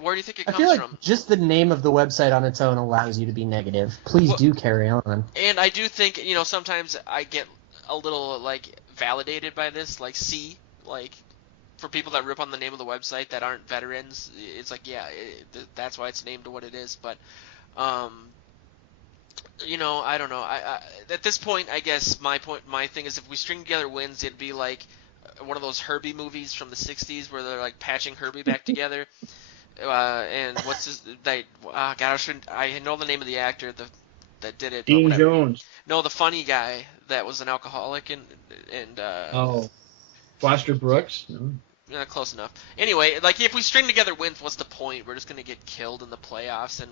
where do you think it I comes feel like from? just the name of the website on its own allows you to be negative. Please do carry on. And I do think, sometimes I get a little like validated by this, like for people that rip on the name of the website that aren't veterans, it's like, that's why it's named what it is. But, I don't know. I at this point, I guess my thing is if we string together wins, it'd be like one of those Herbie movies from the '60s where they're like patching Herbie back together. And what's his? I know the name of the actor that did it. Dean Jones. No, the funny guy that was an alcoholic and Foster Brooks. No. Close enough. Anyway, like if we string together wins, what's the point? We're just gonna get killed in the playoffs, and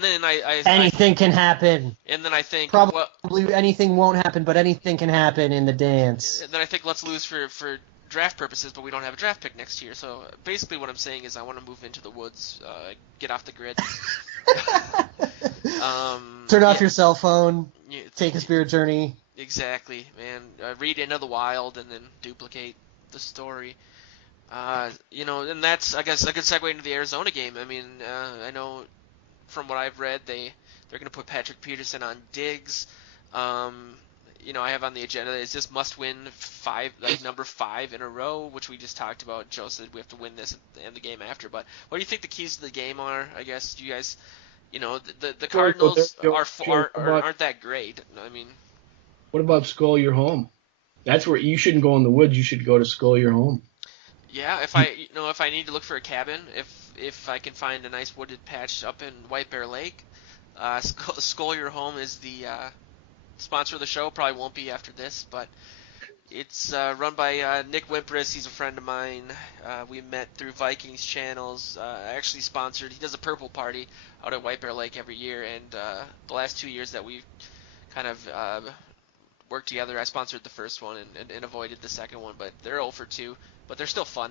then anything can happen. And then I think probably anything won't happen, but anything can happen in the dance. And then I think let's lose for draft purposes, but we don't have a draft pick next year. So basically, what I'm saying is I want to move into the woods, get off the grid. Turn off your cell phone. Take a spirit journey. Exactly, man. Read Into the Wild and then duplicate the story. And that's, I guess, a good segue into the Arizona game. I mean, I know from what I've read, they're going to put Patrick Peterson on Diggs. I have on the agenda is this must-win number 5 in a row, which we just talked about. Joe said we have to win this and the game after. But what do you think the keys to the game are? I guess do you guys, the Cardinals aren't that great. I mean, what about Skull Your Home? That's where you shouldn't go in the woods. You should go to Skull Your Home. Yeah, if I need to look for a cabin, if I can find a nice wooded patch up in White Bear Lake, Skull Your Home is the sponsor of the show. Probably won't be after this, but it's run by Nick Wimpris. He's a friend of mine. We met through Vikings channels. Actually sponsored. He does a purple party out at White Bear Lake every year, and the last 2 years that we've kind of worked together, I sponsored the first one and avoided the second one, but they're 0 for 2, but they're still fun.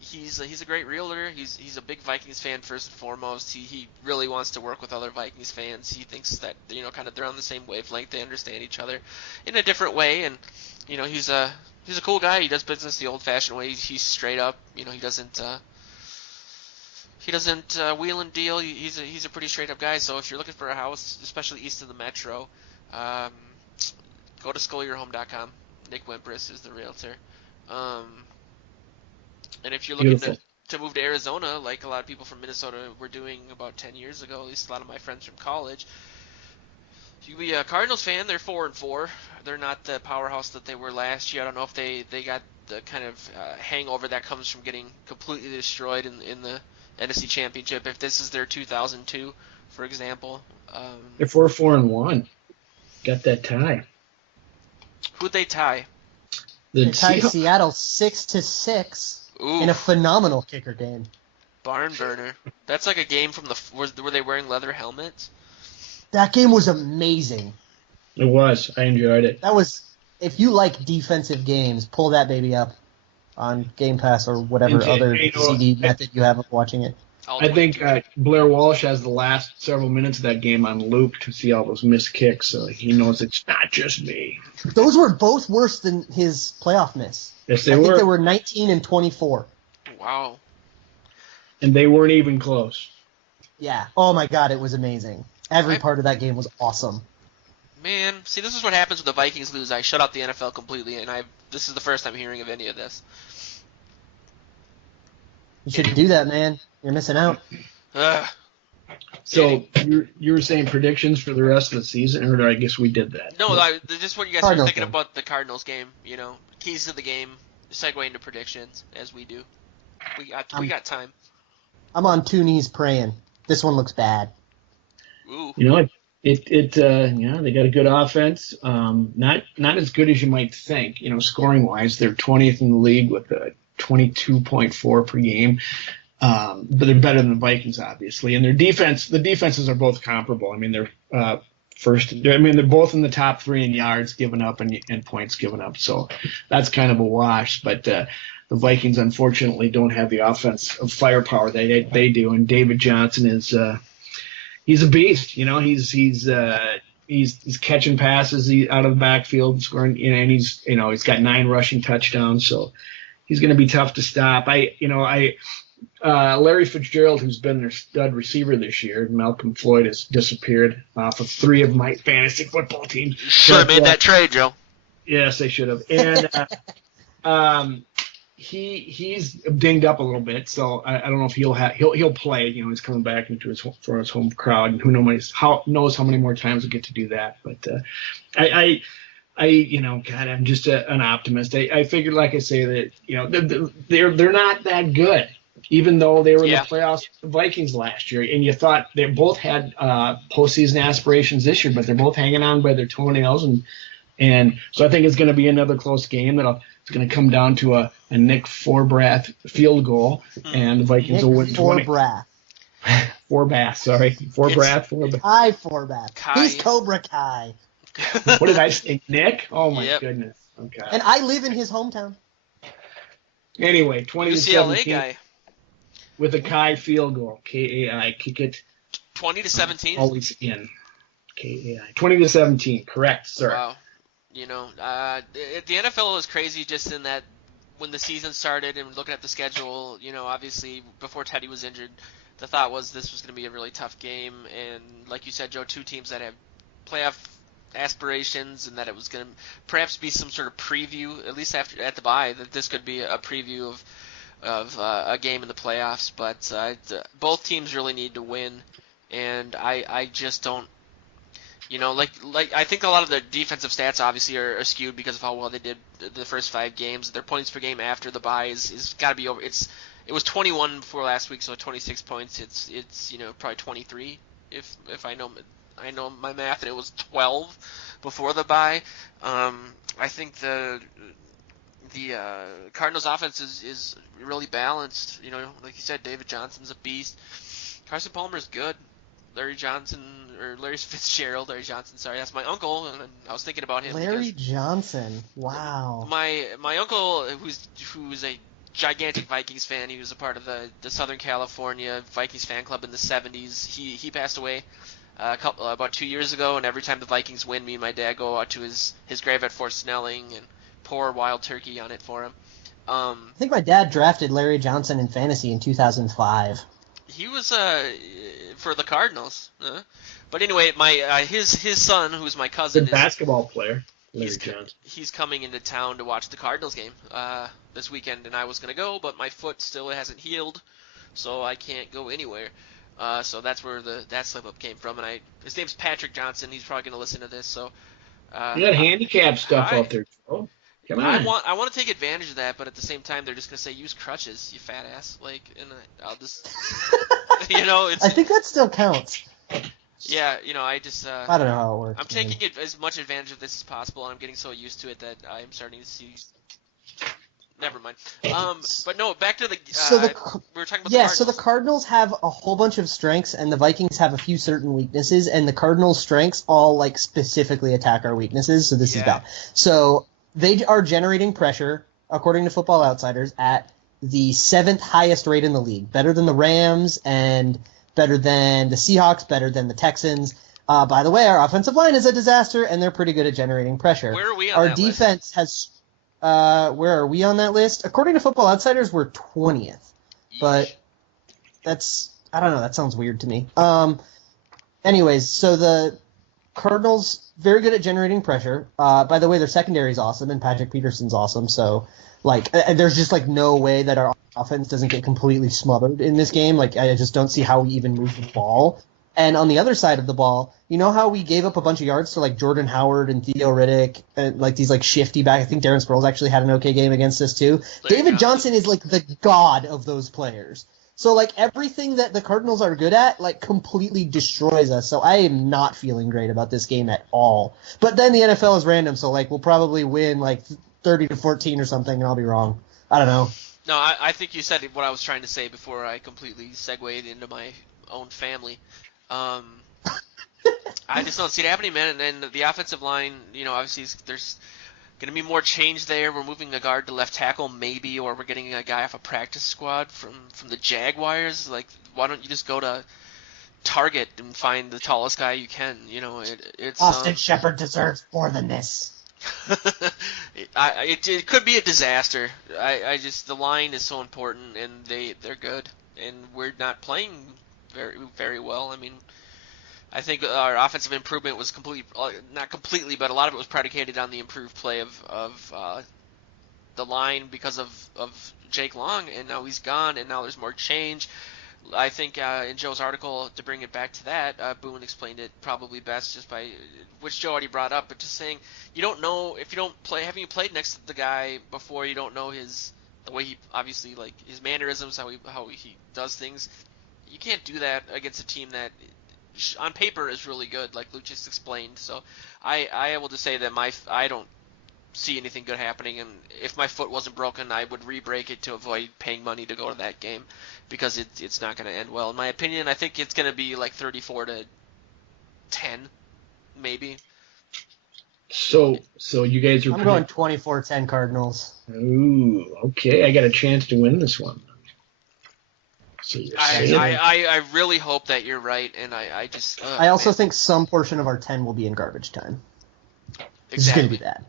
He's a great realtor. He's a big Vikings fan first and foremost. He really wants to work with other Vikings fans. He thinks that kind of they're on the same wavelength. They understand each other in a different way, and he's a cool guy. He does business the old-fashioned way. He's straight up. He doesn't wheel and deal. He's a pretty straight up guy. So if you're looking for a house, especially east of the metro, go to SkullYourHome.com. Nick Wimpris is the realtor. And if you're looking to move to Arizona, like a lot of people from Minnesota were doing about 10 years ago, at least a lot of my friends from college, you be a Cardinals fan, they're 4-4. They're not the powerhouse that they were last year. I don't know if they got the kind of hangover that comes from getting completely destroyed in the NFC Championship. If this is their 2002, for example. They're 4-1. Got that tie. Who'd they tie? They tied Seattle 6-6 in a phenomenal kicker game. Barn burner. That's like a game from were they wearing leather helmets? That game was amazing. It was. I enjoyed it. That was. If you like defensive games, pull that baby up on Game Pass or whatever other CD method you have of watching it. I think Blair Walsh has the last several minutes of that game on loop to see all those missed kicks, so he knows it's not just me. Those were both worse than his playoff miss. Yes, they were. I think they were 19 and 24. Wow. And they weren't even close. Yeah. Oh, my God, it was amazing. Every part of that game was awesome. Man, see, this is what happens when the Vikings lose. I shut out the NFL completely, and this is the first I'm hearing of any of this. You should do that, man. You're missing out. So you were saying predictions for the rest of the season, or I guess we did that? No, just what you guys were thinking about the Cardinals game. Keys to the game, segue into predictions as we do. We got time. I'm on 2 knees praying. This one looks bad. Ooh. They got a good offense. Not as good as you might think. Scoring wise, they're 20th in the league with a 22.4 per game. but they're better than the Vikings, obviously. And their defense, the defenses are both comparable. I mean, they're they're both in the top 3 in yards given up and points given up. So that's kind of a wash. But the Vikings, unfortunately, don't have the offensive firepower they do. And David Johnson is he's a beast. He's catching passes out of the backfield, scoring. And he's got 9 rushing touchdowns. So he's going to be tough to stop. Larry Fitzgerald, who's been their stud receiver this year, Malcolm Floyd, has disappeared off of 3 of my fantasy football teams. Should have made that trade, Joe. Yes, they should have. And he's dinged up a little bit, so I don't know if he'll play. He's coming back into his home crowd, and who knows how many more times he'll get to do that. But God, I'm just an optimist. I figured, like I say, that they're not that good. Even though they were in the playoffs with the Vikings last year, and you thought they both had postseason aspirations this year, but they're both hanging on by their toenails, and so I think it's going to be another close game. It's going to come down to a Nick Forbath field goal, and the Vikings will win 20. Forbath, sorry, Forbath. Kai Forbath. He's Cobra Kai. What did I say, Nick? Oh my goodness. Okay. And I live in his hometown. Anyway, 20 UCLA to 17. guy. With a Kai field goal, Kai, kick it. 20-17. Always in. Kai, 20-17. Correct, sir. Wow. The NFL is crazy just in that when the season started and looking at the schedule, obviously before Teddy was injured, the thought was this was going to be a really tough game, and like you said, Joe, 2 teams that have playoff aspirations, and that it was going to perhaps be some sort of preview, at least at the bye, that this could be a preview of a game in the playoffs, but both teams really need to win, and I just don't, like I think a lot of the defensive stats obviously are skewed because of how well they did the first 5 games. Their points per game after the bye is got to be over. It was 21 for last week, so 26 points. It's probably 23 if I know my math, and it was 12 before the bye. I think the Cardinals offense is really balanced. Like you said, David Johnson's a beast. Carson Palmer's good. Larry Johnson, sorry, that's my uncle, and I was thinking about him. Larry Johnson, wow. My uncle, who's a gigantic Vikings fan, he was a part of the Southern California Vikings fan club in the 70s. He passed away about 2 years ago, and every time the Vikings win, me and my dad go out to his grave at Fort Snelling and pour wild turkey on it for him. I think my dad drafted Larry Johnson in fantasy in 2005. He was for the Cardinals. But anyway, his son, who's my cousin, the basketball player, Larry Johnson. He's coming into town to watch the Cardinals game this weekend, and I was going to go, but my foot still hasn't healed, so I can't go anywhere. So that's where that slip-up came from. And his name's Patrick Johnson. He's probably going to listen to this. So you got handicap stuff out there, Joe. Come on. I want to take advantage of that, but at the same time, they're just going to say, use crutches, you fat ass. And I'll just, I think that still counts. Yeah, I just... I don't know how it works. I'm taking as much advantage of this as possible, and I'm getting so used to it that I'm starting to see... Never mind. But no, back to the... we were talking about the Cardinals. So the Cardinals have a whole bunch of strengths, and the Vikings have a few certain weaknesses, and the Cardinals' strengths all, specifically attack our weaknesses, so this is bad. So they are generating pressure, according to Football Outsiders, at the 7th highest rate in the league. Better than the Rams, and better than the Seahawks, better than the Texans. By the way, our offensive line is a disaster, and they're pretty good at generating pressure. Where are we on that list? Our defense has... where are we on that list? According to Football Outsiders, we're 20th. But that's... I don't know, that sounds weird to me. Anyways, so the Cardinals, very good at generating pressure. By the way, their secondary is awesome, and Patrick Peterson's awesome, so... there's just, no way that our offense doesn't get completely smothered in this game. I just don't see how we even move the ball. And on the other side of the ball, you know how we gave up a bunch of yards to, Jordan Howard and Theo Riddick, and, these, shifty back. I think Darren Sproles actually had an okay game against us, too. David Johnson is, the god of those players. So, everything that the Cardinals are good at, completely destroys us. So I am not feeling great about this game at all. But then the NFL is random, so, we'll probably win, 30-14 or something, and I'll be wrong. I don't know. No, I think you said what I was trying to say before I completely segued into my own family. I just don't see it happening, man. And the offensive line, obviously there's going to be more change there. We're moving a guard to left tackle, maybe, or we're getting a guy off a practice squad from the Jaguars. Like, why don't you just go to Target and find the tallest guy you can? It's Austin Shepard deserves more than this. it could be a disaster. The line is so important, and they're good, and we're not playing very very well. I mean, I think our offensive improvement was not completely, but a lot of it was predicated on the improved play of the line because of Jake Long, and now he's gone, and now there's more change. I think in Joe's article, to bring it back to that, Boone explained it probably best just by, which Joe already brought up, but just saying, you don't know, if you don't play, having played next to the guy before, you don't know the way he, obviously, like, his mannerisms, how he does things. You can't do that against a team that, on paper, is really good, like Luke just explained. So I will just say that I don't see anything good happening, and if my foot wasn't broken, I would re-break it to avoid paying money to go to that game, because it's not going to end well. In my opinion, I think it's going to be like 34-10, maybe. So you guys are... I'm going 24-10 Cardinals. Ooh, okay. I got a chance to win this one. So I really hope that you're right, and I just... I also think some portion of our 10 will be in garbage time. Exactly. It's going to be bad.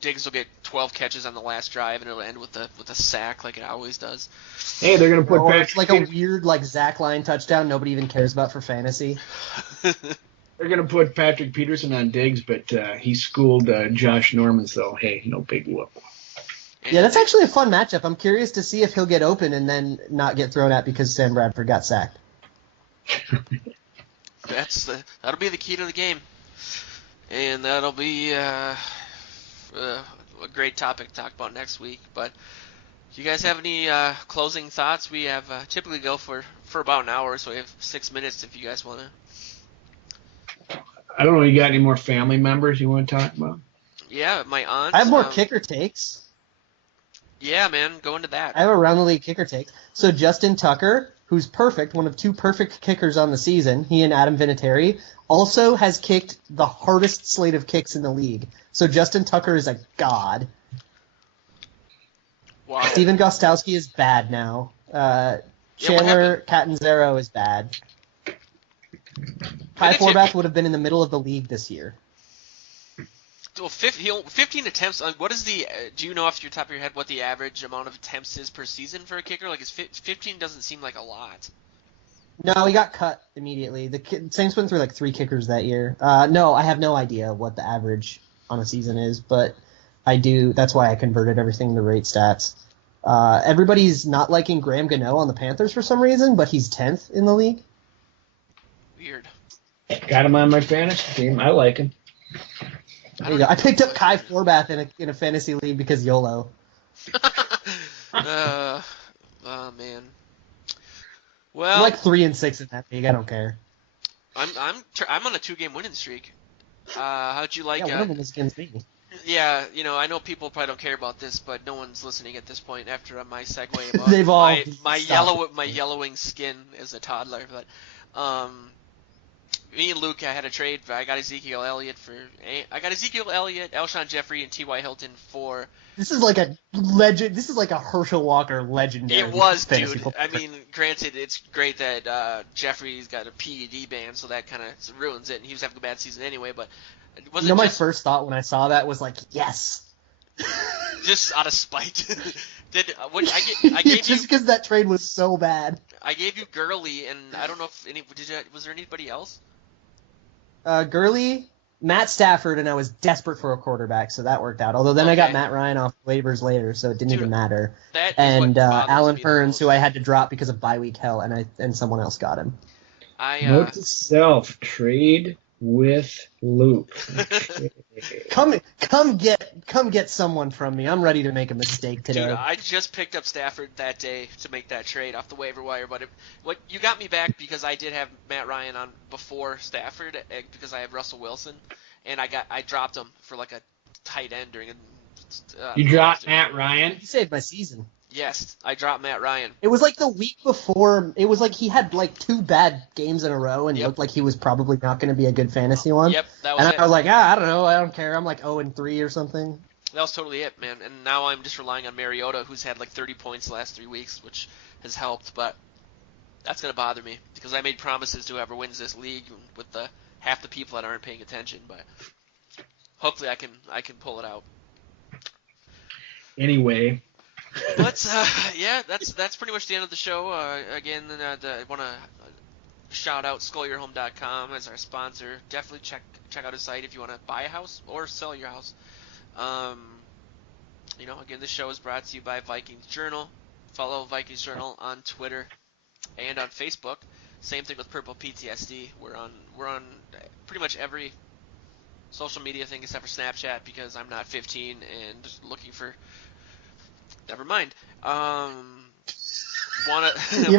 Diggs will get 12 catches on the last drive, and it'll end with a sack like it always does. Hey, they're going to put or Patrick it's like a weird Zach line touchdown nobody even cares about for fantasy. They're going to put Patrick Peterson on Diggs, but he schooled Josh Norman, so hey, no big whoop. Yeah, that's actually a fun matchup. I'm curious to see if he'll get open and then not get thrown at because Sam Bradford got sacked. That'll be the key to the game, and that'll be a great topic to talk about next week. But do you guys have any closing thoughts? We have typically go for about an hour, so we have 6 minutes if you guys want to. I don't know. You got any more family members you want to talk about? Yeah, my aunt. I have more kicker takes. Yeah, man, go into that. I have a round the league kicker takes. So Justin Tucker, who's perfect, one of two perfect kickers on the season, he and Adam Vinatieri, also has kicked the hardest slate of kicks in the league. So Justin Tucker is a god. Wow. Steven Gostkowski is bad now. Chandler Catanzaro is bad. Kai Forbath would have been in the middle of the league this year. Well, 15 attempts. What is the? Do you know off your top of your head what the average amount of attempts is per season for a kicker? Like, 15 doesn't seem like a lot. No, he got cut immediately. The Saints went through like 3 kickers that year. No, I have no idea what the average on a season is, but I do. That's why I converted everything to rate stats. Everybody's not liking Graham Gano on the Panthers for some reason, but he's 10th in the league. Weird. Got him on my fantasy team. I like him. I picked up Kai Forbath in a fantasy league because YOLO. Oh man. Well, I'm like 3-6 in that league. I don't care. I'm on a 2-game winning streak. How'd you like? Yeah, one of them is against me. Yeah, I know people probably don't care about this, but no one's listening at this point after my segue about They've all my yellowing skin as a toddler. But me and Luke, I had a trade. I got Ezekiel Elliott, Alshon Jeffrey, and T.Y. Hilton for. This is like a legend. This is like a Herschel Walker legendary. It was, dude. Football. I mean, granted, it's great that Jeffrey's got a PED ban, so that kind of ruins it. And he was having a bad season anyway. But my first thought when I saw that was like, yes. Just out of spite. I gave just because that trade was so bad. I gave you Gurley, and I don't know if was there anybody else? Gurley, Matt Stafford, and I was desperate for a quarterback, so that worked out. Although then I got Matt Ryan off waivers later, so it didn't even matter. And Alan Hearns, who I had to drop because of bye week hell, and someone else got him. Note to self: trade with Luke. Come get someone from me. I'm ready to make a mistake today. Dude, I just picked up Stafford that day to make that trade off the waiver wire, but you got me back because I did have Matt Ryan on before Stafford because I have Russell Wilson, and I dropped him for like a tight end during. You dropped Matt Ryan? You saved my season. Yes, I dropped Matt Ryan. It was like the week before. It was like he had like 2 bad games in a row and looked like he was probably not going to be a good fantasy one. Yep, that was and it. I was like, I don't know. I don't care. I'm like 0-3 or something. That was totally it, man. And now I'm just relying on Mariota, who's had like 30 points the last 3 weeks, which has helped. But that's going to bother me because I made promises to whoever wins this league with the half the people that aren't paying attention. But hopefully I can pull it out. Anyway. But yeah, that's pretty much the end of the show. Again, I want to shout out SkullYourHome.com as our sponsor. Definitely check out his site if you want to buy a house or sell your house. Again, this show is brought to you by Vikings Journal. Follow Vikings Journal on Twitter and on Facebook. Same thing with Purple PTSD. We're on pretty much every social media thing except for Snapchat because I'm not 15 and just looking for. Never mind. You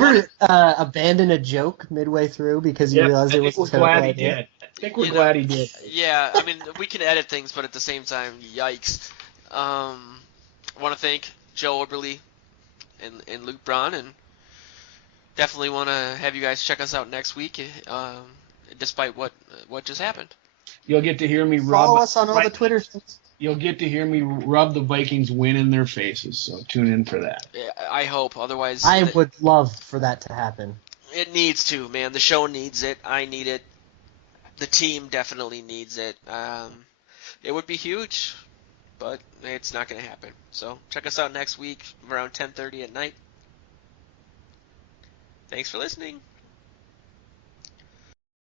ever abandon a joke midway through because you realized it was a terrible idea? I think we're glad he did. Yeah, I mean, we can edit things, but at the same time, yikes. I want to thank Joe Oberly and Luke Braun, and definitely want to have you guys check us out next week, despite what just happened. You'll get to hear me follow us on all the Twitter things. You'll get to hear me rub the Vikings win in their faces, so tune in for that. I hope. Otherwise, I would love for that to happen. It needs to, man. The show needs it. I need it. The team definitely needs it. It would be huge, but it's not going to happen. So check us out next week around 10:30 at night. Thanks for listening.